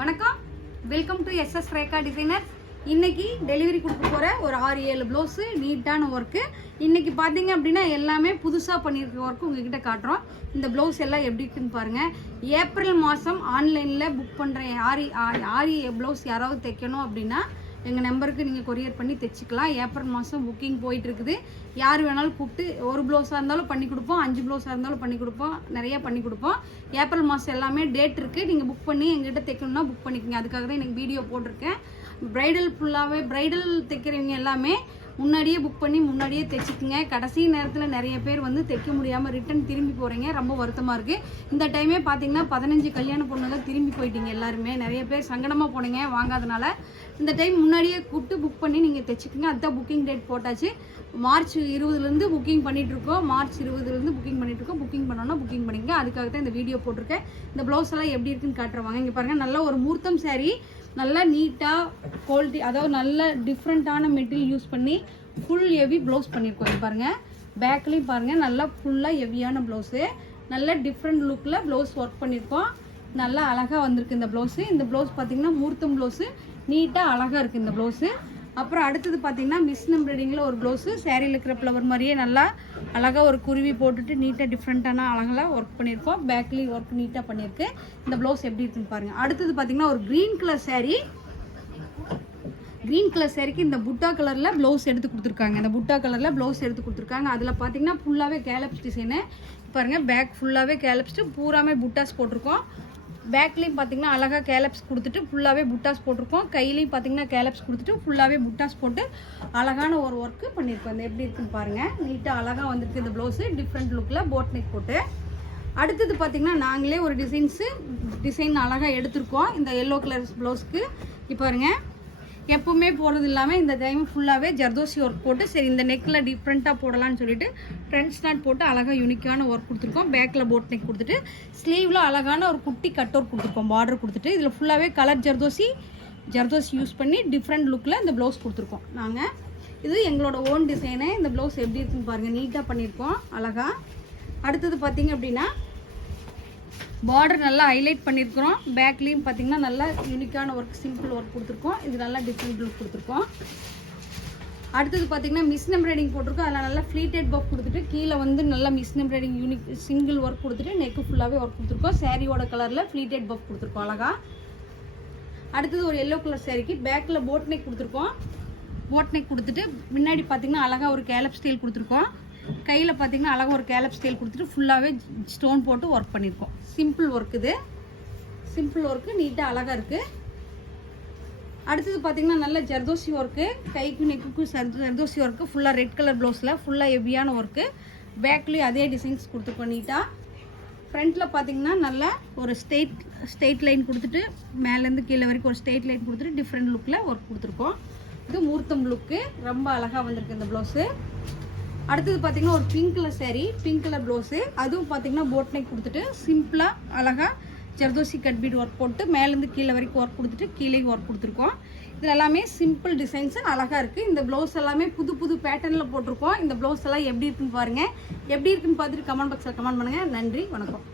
வணக்கம், welcome to SS Rekha designers. இன்னைக்கு delivery கொடுக்க போகிற ஒரு 6-7 ப்ளவுஸு நீட்டான ஒர்க்கு. இன்னைக்கு பார்த்தீங்க அப்படின்னா எல்லாமே புதுசாக பண்ணியிருக்க ஒர்க்கு உங்ககிட்ட காட்டுறோம். இந்த ப்ளவுஸ் எல்லாம் எப்படி இருக்குன்னு பாருங்கள். ஏப்ரல் மாதம் ஆன்லைனில் புக் பண்ணுற ஆரி ப்ளவுஸ் யாராவது தைக்கணும் அப்படின்னா எங்கள் நம்பருக்கு நீங்கள் கொரியர் பண்ணி தைச்சிக்கலாம். ஏப்ரல் மாதம் புக்கிங் போயிட்டுருக்குது. யார் வேணாலும் கூப்பிட்டு ஒரு ப்ளவுஸாக இருந்தாலும் பண்ணி கொடுப்போம், 5 ப்ளவுஸாக இருந்தாலும் பண்ணி கொடுப்போம், நிறையா பண்ணி கொடுப்போம். ஏப்ரல் மாதம் எல்லாமே டேட் இருக்குது. நீங்கள் புக் பண்ணி எங்கள்கிட்ட தைக்கணும்னா புக் பண்ணிக்கோங்க. அதுக்காக தான் எனக்கு வீடியோ போட்டிருக்கேன். ப்ரைடல் ஃபுல்லாகவே ப்ரைடல் தைக்கிறவங்க எல்லாமே முன்னாடியே புக் பண்ணி முன்னாடியே தைச்சிக்குங்க. கடைசி நேரத்தில் நிறைய பேர் வந்து தைக்க முடியாமல் ரிட்டன் திரும்பி போகிறீங்க. ரொம்ப வருத்தமாக இருக்குது. இந்த டைமே பார்த்தீங்கன்னா 15 கல்யாண பொண்ணுங்க திரும்பி போயிட்டீங்க. எல்லாருமே நிறைய பேர் சங்கடமாக போனீங்க வாங்காதனால. இந்த டைம் முன்னாடியே கூப்பிட்டு புக் பண்ணி நீங்கள் தைச்சிக்குங்க. அதுதான் புக்கிங் டேட் போட்டாச்சு. மார்ச் 20லேருந்து புக்கிங் பண்ணிகிட்ருக்கோம். மார்ச் 20லேருந்து புக்கிங் பண்ணிகிட்ருக்கோம். புக்கிங் பண்ணோன்னா புக்கிங் பண்ணிங்க. அதுக்காக தான் இந்த வீடியோ போட்டிருக்கேன். இந்த ப்ளவுஸ் எல்லாம் எப்படி இருக்குன்னு காட்டுறவாங்க. இங்கே பாருங்கள், நல்ல ஒரு மூர்த்தம் சாரீ, நல்லா நீட்டாக குவாலிட்டி, அதாவது நல்ல டிஃப்ரெண்ட்டான மெட்டீரியல் யூஸ் பண்ணி ஃபுல் ஹெவி ப்ளவுஸ் பண்ணியிருக்கோம். இது பாருங்கள், பேக்லேயும் பாருங்கள், நல்லா ஃபுல்லாக ஹெவியான ப்ளவுஸு, நல்ல டிஃப்ரெண்ட் லுக்கில் ப்ளவுஸ் ஒர்க் பண்ணியிருக்கோம். நல்லா அழகாக வந்திருக்கு இந்த ப்ளவுஸு. இந்த ப்ளவுஸ் பார்த்திங்கன்னா மூர்த்தம் ப்ளவுஸு, நீட்டாக அழகாக இருக்குது இந்த ப்ளவுஸு. அப்புறம் அடுத்தது பார்த்திங்கன்னா மிஸ் எம்ப்ராய்டிங்கில் ஒரு ப்ளவுஸு, சேரீயில் இருக்கிற ஃப்ளவர் மாதிரியே நல்லா அழகாக ஒரு குருவி போட்டுட்டு நீட்டாக டிஃப்ரெண்ட்டான அழகாக ஒர்க் பண்ணியிருக்கோம். பேக்லேயும் ஒர்க் நீட்டாக பண்ணியிருக்கு. இந்த ப்ளவுஸ் எப்படி இருக்குன்னு பாருங்கள். அடுத்தது பார்த்திங்கன்னா ஒரு green colour saree. Green colour சேரீக்கு இந்த புட்டா கலரில் ப்ளவுஸ் எடுத்து கொடுத்துருக்காங்க. இந்த புட்டா கலரில் ப்ளவுஸ் எடுத்து கொடுத்துருக்காங்க. அதில் பார்த்திங்கன்னா ஃபுல்லாகவே கேலப்ஸ் டிசைனு பாருங்கள். பேக் ஃபுல்லாகவே கேலப்ஸ்ட்டு பூராமே புட்டாஸ் போட்டிருக்கோம். பேக்லேயும் பார்த்திங்கன்னா அழகாக கேலப்ஸ் கொடுத்துட்டு ஃபுல்லாகவே புட்டாஸ் போட்டிருக்கோம். கையிலையும் பார்த்திங்கன்னா கேலப்ஸ் கொடுத்துட்டு ஃபுல்லாகவே புட்டாஸ் போட்டு அழகான ஒரு ஒர்க்கு பண்ணியிருக்கோம். இந்த எப்படி இருக்குன்னு பாருங்கள். நீட்டாக அழகாக வந்துருக்கு இந்த ப்ளவுஸு, டிஃப்ரெண்ட் லுக்கில் போட் நெக் போட்டு. அடுத்தது பார்த்திங்கன்னா நாங்களே ஒரு டிசைன் அழகாக எடுத்திருக்கோம். இந்த எல்லோ கலர் ப்ளவுஸ்க்கு இப்போ பாருங்கள், எப்பவுமே போடுறது இல்லாமல் இந்த டைம் ஃபுல்லாகவே ஜர்தோசி ஒர்க் போட்டு, சரி இந்த நெக்கில் டிஃப்ரெண்ட்டாக போடலான்னு சொல்லிட்டு ஃப்ரண்ட் ஸ்டார்ட் போட்டு அழகாக யூனிக்கான ஒர்க் கொடுத்துருக்கோம். பேக்கில் போட் நெக் கொடுத்துட்டு ஸ்லீவில் அழகான ஒரு குட்டி கட் ஒர்க் கொடுத்துருக்கோம், பார்டர் கொடுத்துட்டு. இதில் ஃபுல்லாகவே கலர் ஜர்தோசி யூஸ் பண்ணி டிஃப்ரெண்ட் லுக்கில் இந்த ப்ளவுஸ் கொடுத்துருக்கோம் நாங்கள். இது எங்களோட ஓன் டிசைனு. இந்த ப்ளவுஸ் எப்படி இருக்குன்னு பாருங்கள், நீட்டாக பண்ணியிருக்கோம் அழகாக. அடுத்தது பார்த்திங்க அப்படின்னா பார்டர் நல்லா ஹைலைட் பண்ணியிருக்கிறோம். பேக்லேயும் பார்த்திங்கன்னா நல்லா யூனிக்கான ஒர்க், சிம்பிள் ஒர்க் கொடுத்துருக்கோம். இது நல்லா டிஃப்ரெண்ட் லுக் கொடுத்துருக்கோம். அடுத்தது பார்த்திங்கன்னா மிஸ் எம்ப்ராய்டிங் போட்டிருக்கோம். அதில் நல்லா ஃப்ளீட்டட் பஃப் கொடுத்துட்டு கீழே வந்து நல்லா மிஸ் எம்ப்ராய்டிங் யூனிக் சிங்கிள் ஒர்க் கொடுத்துட்டு நெக்கு ஃபுல்லாகவே ஒர்க் கொடுத்துருக்கோம். சாரியோட கலரில் ஃப்ளீட்டட் பஃப் கொடுத்துருக்கோம் அழகாக. அடுத்தது ஒரு எல்லோ கலர் சாரிக்கு பேக்கில் போட் நெக் கொடுத்துருக்கோம். போட் நெக் கொடுத்துட்டு முன்னாடி பார்த்திங்கன்னா அழகாக ஒரு கேலப் ஸ்டைல் கொடுத்துருக்கோம். கையில் பார்த்திங்கன்னா அழகாக ஒரு கேலப் ஸ்டைல் கொடுத்துட்டு ஃபுல்லாகவே ஸ்டோன் போட்டு ஒர்க் பண்ணியிருக்கோம். சிம்பிள் ஒர்க், இது சிம்பிள் ஒர்க்கு, நீட்டாக அழகாக இருக்குது. அடுத்தது பார்த்திங்கன்னா நல்ல ஜர்தோசி ஒர்க்கு, கைக்கு நெக்குக்கும் ஜர்தோசி ஒர்க்கு, ஃபுல்லாக ரெட் கலர் ப்ளவுஸில் ஃபுல்லாக ஹெவியான ஒர்க்கு. பேக்லேயும் அதே டிசைன்ஸ் கொடுத்துருக்கோம் நீட்டாக. ஃப்ரண்ட்டில் பார்த்திங்கன்னா நல்ல ஒரு ஸ்ட்ரெயிட் லைன் கொடுத்துட்டு மேலேருந்து கீழே வரைக்கும் ஒரு ஸ்ட்ரெயிட் லைன் கொடுத்துட்டு டிஃப்ரெண்ட் லுக்கில் ஒர்க் கொடுத்துருக்கோம். இது மூர்த்தம் லுக்கு, ரொம்ப அழகாக வந்திருக்கு இந்த ப்ளவுஸு. அடுத்தது பார்த்திங்கன்னா ஒரு pink colour sari, pink colour blouse. அதுவும் பார்த்திங்கன்னா போட் நெக் கொடுத்துட்டு சிம்பிளாக அழகாக ஜர்தோசி கட் பீட் ஒர்க் போட்டு மேலேருந்து கீழே வரைக்கும் ஒர்க் கொடுத்துட்டு கீழே ஒர்க் கொடுத்துருக்கோம். இது எல்லாமே சிம்பிள் டிசைன்ஸு அழகாக இருக்குது. இந்த ப்ளவுஸ் எல்லாமே புது பேட்டர்னில் போட்டிருக்கோம். இந்த ப்ளவுஸ் எல்லாம் எப்படி இருக்குன்னு பாருங்கள். எப்படி இருக்குன்னு பார்த்துட்டு கமெண்ட் பாக்ஸில் கமெண்ட் பண்ணுங்கள். நன்றி, வணக்கம்.